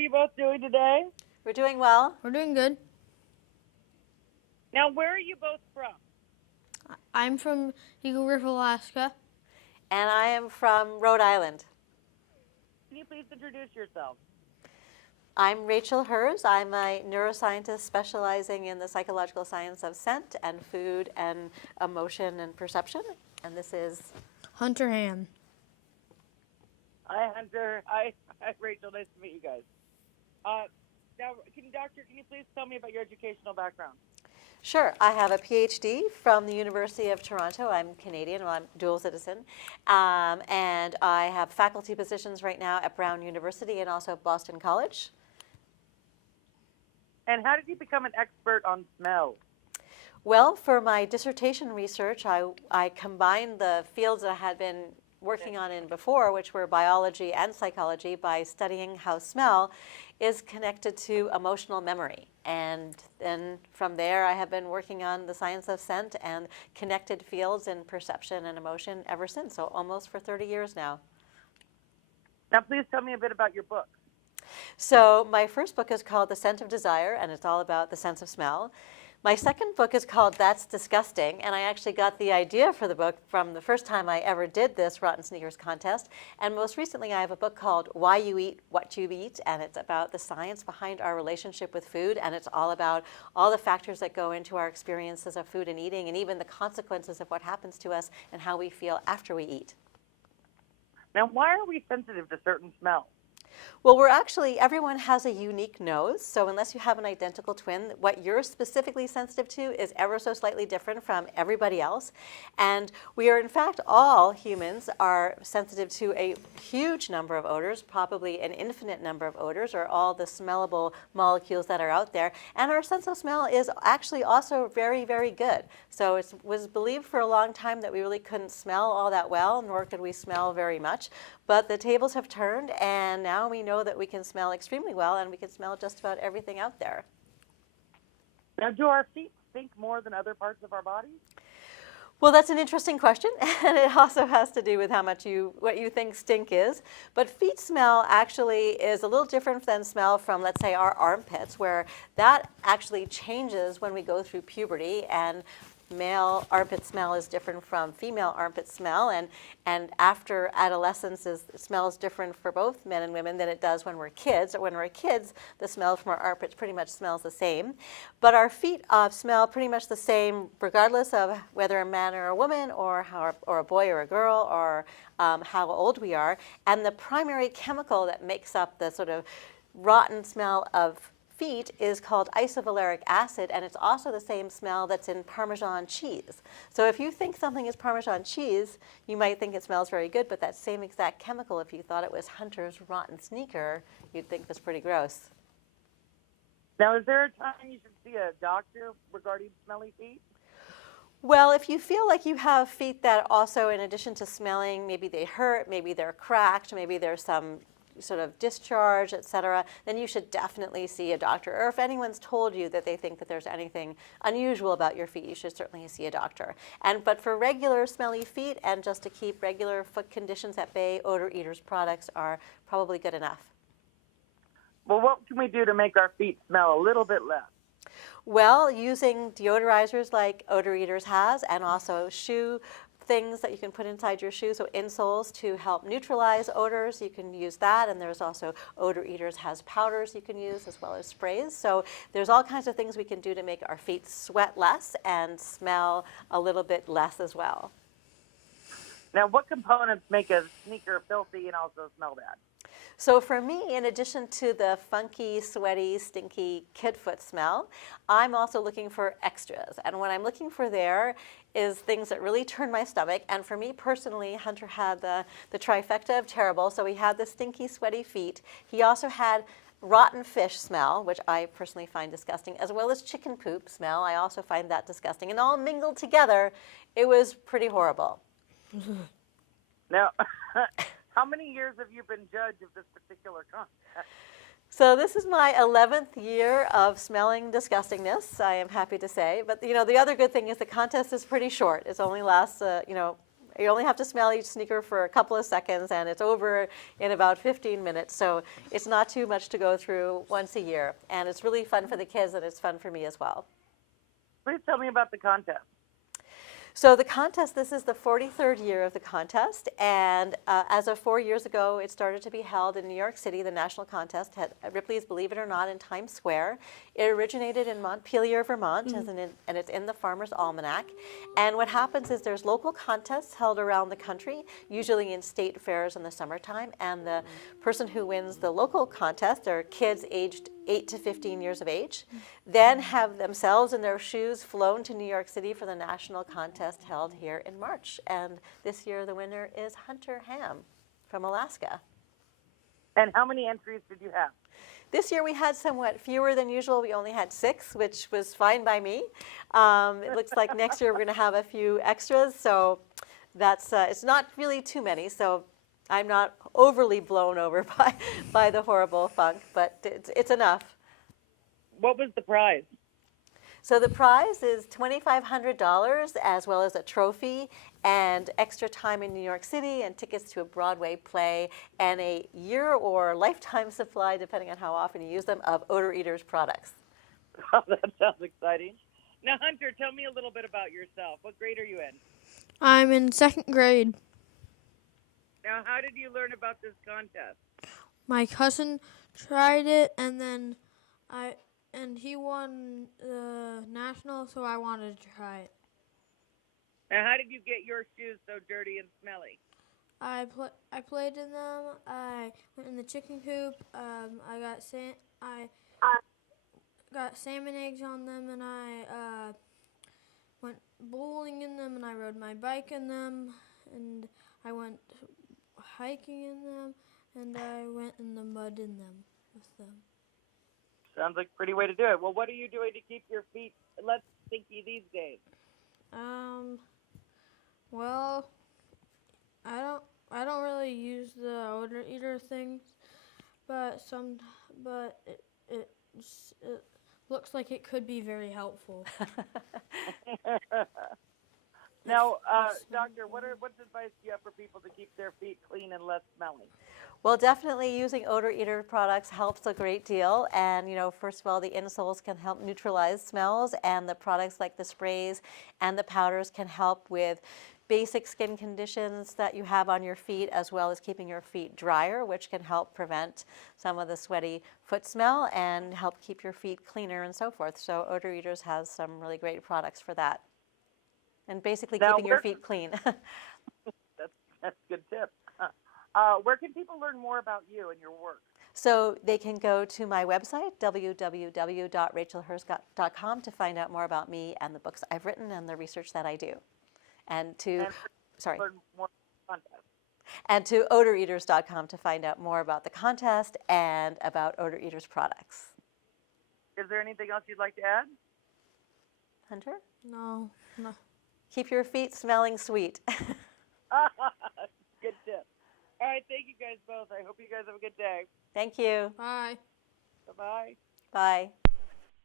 you both doing today? We're doing well. We're doing good. Now, where are you both from? I'm from Eagle River, Alaska. And I am from Rhode Island. Can you please introduce yourself? I'm Rachel Herz. I'm a neuroscientist specializing in the psychological science of scent and food and emotion and perception. And this is Hunter Ham. Hi, Hunter. Hi, Rachel. Nice to meet you guys. Now, Doctor, can you please tell me about your educational background? Sure. I have a PhD from the University of Toronto. I'm Canadian. Well, I'm dual citizen. And I have faculty positions right now at Brown University and also Boston College. And how did you become an expert on smell? Well, for my dissertation research, I combined the fields that I had been working on in before, which were biology and psychology, by studying how smell is connected to emotional memory. And then from there, I have been working on the science of scent and connected fields in perception and emotion ever since, so almost for 30 years now. Now, please tell me a bit about your book. So my first book is called The Scent of Desire, and it's all about the sense of smell. My second book is called That's Disgusting, and I actually got the idea for the book from the first time I ever did this Rotten Sneakers contest. And most recently, I have a book called Why You Eat What You Eat, and it's about the science behind our relationship with food, and it's all about all the factors that go into our experiences of food and eating, and even the consequences of what happens to us and how we feel after we eat. Now, why are we sensitive to certain smells? Well, everyone has a unique nose, so unless you have an identical twin, what you're specifically sensitive to is ever so slightly different from everybody else. And we are, in fact, all humans are sensitive to a huge number of odors, probably an infinite number of odors, or all the smellable molecules that are out there. And our sense of smell is actually also very, very good. So it was believed for a long time that we really couldn't smell all that well, nor could we smell very much. But the tables have turned, and now we know that we can smell extremely well, and we can smell just about everything out there. Now, do our feet stink more than other parts of our bodies? Well, that's an interesting question, and it also has to do with what you think stink is. But feet smell actually is a little different than smell from, let's say, our armpits, where that actually changes when we go through puberty, and male armpit smell is different from female armpit smell, and after adolescence, smell is different for both men and women than it does when we're kids. When we're kids, the smell from our armpits pretty much smells the same. But our feet smell pretty much the same regardless of whether a man or a woman, or a boy or a girl, or how old we are. And the primary chemical that makes up the sort of rotten smell of feet is called isovaleric acid, and it's also the same smell that's in Parmesan cheese. So if you think something is Parmesan cheese, you might think it smells very good, but that same exact chemical, if you thought it was Hunter's rotten sneaker, you'd think was pretty gross. Now, is there a time you should see a doctor regarding smelly feet? Well, if you feel like you have feet that also, in addition to smelling, maybe they hurt, maybe they're cracked, maybe there's some sort of discharge, etc., then you should definitely see a doctor. Or if anyone's told you that they think that there's anything unusual about your feet, you should certainly see a doctor. But for regular smelly feet and just to keep regular foot conditions at bay, Odor-Eaters products are probably good enough. Well, what can we do to make our feet smell a little bit less? Well, using deodorizers like Odor-Eaters has, and also shoe things that you can put inside your shoes, so insoles to help neutralize odors, you can use that. And there's also Odor-Eaters has powders you can use as well as sprays. So there's all kinds of things we can do to make our feet sweat less and smell a little bit less as well. Now, what components make a sneaker filthy and also smell bad? So for me, in addition to the funky, sweaty, stinky kid foot smell, I'm also looking for extras. And what I'm looking for there is things that really turn my stomach. And for me personally, Hunter had the trifecta of terrible. So he had the stinky, sweaty feet. He also had rotten fish smell, which I personally find disgusting, as well as chicken poop smell. I also find that disgusting. And all mingled together, it was pretty horrible. Now, how many years have you been judge of this particular contest? So this is my 11th year of smelling disgustingness, I am happy to say. But the other good thing is the contest is pretty short. It only lasts You only have to smell each sneaker for a couple of seconds, and it's over in about 15 minutes. So it's not too much to go through once a year. And it's really fun for the kids, and it's fun for me as well. Please tell me about the contest. So the contest, this is the 43rd year of the contest, and as of 4 years ago, it started to be held in New York City. The national contest at Ripley's Believe It or Not in Times Square. It originated in Montpelier, Vermont, and it's in the Farmer's Almanac. And what happens is there's local contests held around the country, usually in state fairs in the summertime, and the person who wins the local contest are kids aged 8 to 15 years of age, then have themselves and their shoes flown to New York City for the national contest held here in March. And this year the winner is Hunter Ham from Alaska. And how many entries did you have? This year we had somewhat fewer than usual. We only had 6, which was fine by me. It looks like next year we're going to have a few extras, so that's it's not really too many. So I'm not overly blown over by the horrible funk, but it's enough. What was the prize? So the prize is $2,500 as well as a trophy and extra time in New York City and tickets to a Broadway play and a year or lifetime supply, depending on how often you use them, of Odor-Eaters products. Oh, that sounds exciting. Now, Hunter, tell me a little bit about yourself. What grade are you in? I'm in 2nd grade. Now, how did you learn about this contest? My cousin tried it, and then he won the national, so I wanted to try it. Now, how did you get your shoes so dirty and smelly? I played in them. I went in the chicken coop. I got salmon eggs on them, and I went bowling in them, and I rode my bike in them, and I went hiking in them, and I went in the mud in them with them. Sounds like a pretty way to do it. Well, what are you doing to keep your feet less stinky these days? Well, I don't really use the odor eater things, but it looks like it could be very helpful. Now, doctor, what advice do you have for people to keep their feet clean and less smelly? Well, definitely using Odor-Eater products helps a great deal. And, first of all, the insoles can help neutralize smells, and the products like the sprays and the powders can help with basic skin conditions that you have on your feet, as well as keeping your feet drier, which can help prevent some of the sweaty foot smell and help keep your feet cleaner and so forth. So Odor-Eaters has some really great products for that. And basically keeping your feet clean. That's a good tip. Where can people learn more about you and your work? So they can go to my website, www.rachelherz.com, to find out more about me and the books I've written and the research that I do. And to learn more contest. And to Odor-Eaters.com to find out more about the contest and about Odor-Eaters products. Is there anything else you'd like to add? Hunter? No. Keep your feet smelling sweet. Good tip. All right, thank you guys both. I hope you guys have a good day. Thank you. Bye. Bye-bye. Bye.